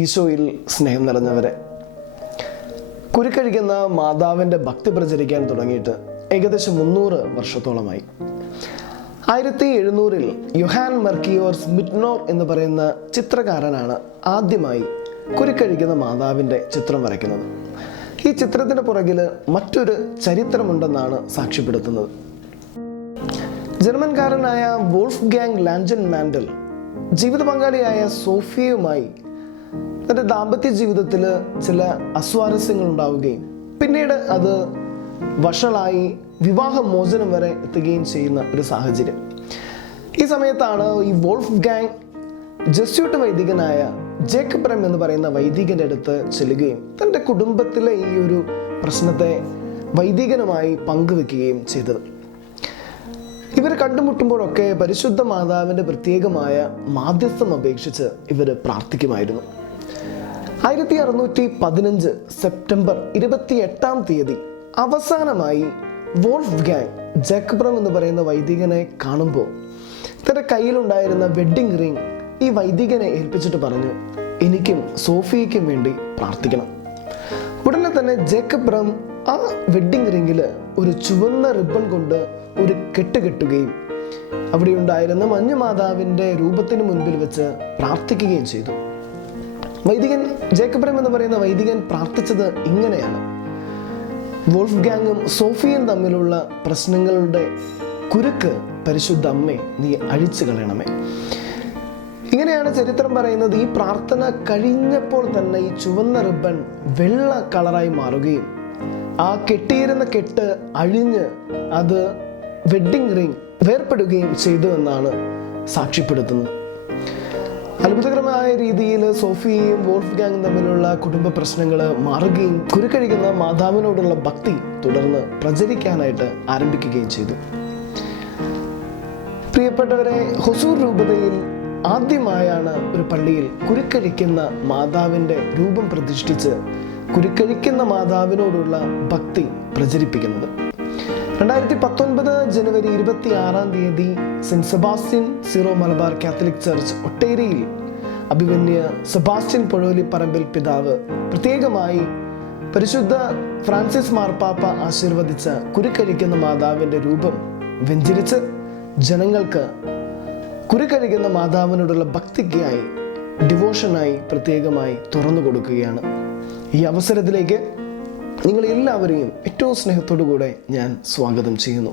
ഈശോയിൽ സ്നേഹം നിറഞ്ഞവരെ, കുരുക്കഴിക്കുന്ന മാതാവിൻ്റെ ഭക്തി പ്രചരിക്കാൻ തുടങ്ങിയിട്ട് ഏകദേശം 300 വർഷത്തോളമായി. 1700 യൊഹാൻ മെർക്കിയോർസ് മിറ്റ്നോർ എന്ന് പറയുന്ന ചിത്രകാരനാണ് ആദ്യമായി കുരുക്കഴിക്കുന്ന മാതാവിൻ്റെ ചിത്രം വരയ്ക്കുന്നത്. ഈ ചിത്രത്തിന് പുറകിൽ മറ്റൊരു ചരിത്രമുണ്ടെന്നാണ് സാക്ഷ്യപ്പെടുത്തുന്നത്. ജർമ്മൻകാരനായ വോൾഫ്ഗാങ് ലാൻജൻ മാൻഡൽ ജീവിത പങ്കാളിയായ സോഫിയയുമായി തൻ്റെ ദാമ്പത്യ ജീവിതത്തിൽ ചില അസ്വാരസ്യങ്ങൾ ഉണ്ടാവുകയും പിന്നീട് അത് വഷളായി വിവാഹമോചനം വരെ എത്തുകയും ചെയ്യുന്ന ഒരു സാഹചര്യം. ഈ സമയത്താണ് ഈ വോൾഫ്ഗാങ് ജസ്യൂട്ട് വൈദികനായ ജേക്കബ് ബ്രം എന്ന് പറയുന്ന വൈദികൻ്റെ അടുത്ത് ചെല്ലുകയും തൻ്റെ കുടുംബത്തിലെ ഈ ഒരു പ്രശ്നത്തെ വൈദികനുമായി പങ്കുവെക്കുകയും ചെയ്തത്. ഇവർ കണ്ടുമുട്ടുമ്പോഴൊക്കെ പരിശുദ്ധ മാതാവിൻ്റെ പ്രത്യേകമായ മാധ്യസ്ഥം അപേക്ഷിച്ച് ഇവർ പ്രാർത്ഥിക്കുമായിരുന്നു. 1615 സെപ്റ്റംബർ 28 അവസാനമായി വോൾഫ്ഗാങ് ജേക്കബ് ബ്രം എന്ന് പറയുന്ന വൈദികനെ കാണുമ്പോൾ തൻ്റെ കയ്യിലുണ്ടായിരുന്ന വെഡ്ഡിംഗ് റിംഗ് ഈ വൈദികനെ ഏൽപ്പിച്ചിട്ട് പറഞ്ഞു, എനിക്കും സോഫിയയ്ക്കും വേണ്ടി പ്രാർത്ഥിക്കണം. ഉടനെ തന്നെ ജേക്കബ് ബ്രം ആ വെഡ്ഡിംഗ് റിംഗിൽ ഒരു ചുവന്ന റിബൺ കൊണ്ട് ഒരു കെട്ടുകെട്ടുകയും അവിടെ ഉണ്ടായിരുന്ന മഞ്ഞുമാതാവിൻ്റെ രൂപത്തിന് മുൻപിൽ വെച്ച് പ്രാർത്ഥിക്കുകയും ചെയ്തു. വൈദികൻ ജേക്കബ് ബ്രം എന്ന് പറയുന്ന വൈദികൻ പ്രാർത്ഥിച്ചത് ഇങ്ങനെയാണ്: വോൾഫ്ഗാങ്ങും സോഫിയയും തമ്മിലുള്ള പ്രശ്നങ്ങളുടെ കുരുക്ക് പരിശുദ്ധ അമ്മേ നീ അഴിച്ചു കളയണമേ. ഇങ്ങനെയാണ് ചരിത്രം പറയുന്നത്. ഈ പ്രാർത്ഥന കഴിഞ്ഞപ്പോൾ തന്നെ ഈ ചുവന്ന റിബൺ വെള്ള കളറായി മാറുകയും ആ കെട്ടിയിരുന്ന കെട്ട് അഴിഞ്ഞ് അത് വെഡ്ഡിംഗ് റിംഗ് വേർപ്പെടുകയും ചെയ്തു എന്നാണ് സാക്ഷ്യപ്പെടുത്തുന്നത്. അത്ഭുതകരമായ രീതിയിൽ സോഫിയയും വോൾഫ്ഗാങ്ങും തമ്മിലുള്ള കുടുംബ പ്രശ്നങ്ങൾ മാറുകയും കുരുക്കഴിക്കുന്ന മാതാവിനോടുള്ള ഭക്തി തുടർന്ന് പ്രചരിക്കാനായിട്ട് ആരംഭിക്കുകയും ചെയ്തു. പ്രിയപ്പെട്ടവരെ, ഹൊസൂർ രൂപതയിൽ ആദ്യമായാണ് ഒരു പള്ളിയിൽ കുരുക്കഴിക്കുന്ന മാതാവിൻ്റെ രൂപം പ്രതിഷ്ഠിച്ച് കുരുക്കഴിക്കുന്ന മാതാവിനോടുള്ള ഭക്തി പ്രചരിപ്പിക്കുന്നത്. 2019 ജനുവരി 26 Saint Sebastian Syro Malabar Catholic Church ഒട്ടേരിയിൽ അഭിമന്യ സെബാസ്റ്റ്യൻ പൊഴോലിപ്പറമ്പിൽ പിതാവ് പ്രത്യേകമായി പരിശുദ്ധ ഫ്രാൻസിസ് മാർപ്പാപ്പ ആശീർവദിച്ച കുരുക്കഴിക്കുന്ന മാതാവിൻ്റെ രൂപം വെഞ്ചരിച്ച് ജനങ്ങൾക്ക് കുരുക്കഴിക്കുന്ന മാതാവിനോടുള്ള ഭക്തിക്കായി ഡിവോഷനായി പ്രത്യേകമായി തുറന്നു കൊടുക്കുകയാണ്. ഈ അവസരത്തിലേക്ക് നിങ്ങൾ എല്ലാവരെയും ഏറ്റവും സ്നേഹത്തോടു കൂടെ ഞാൻ സ്വാഗതം ചെയ്യുന്നു.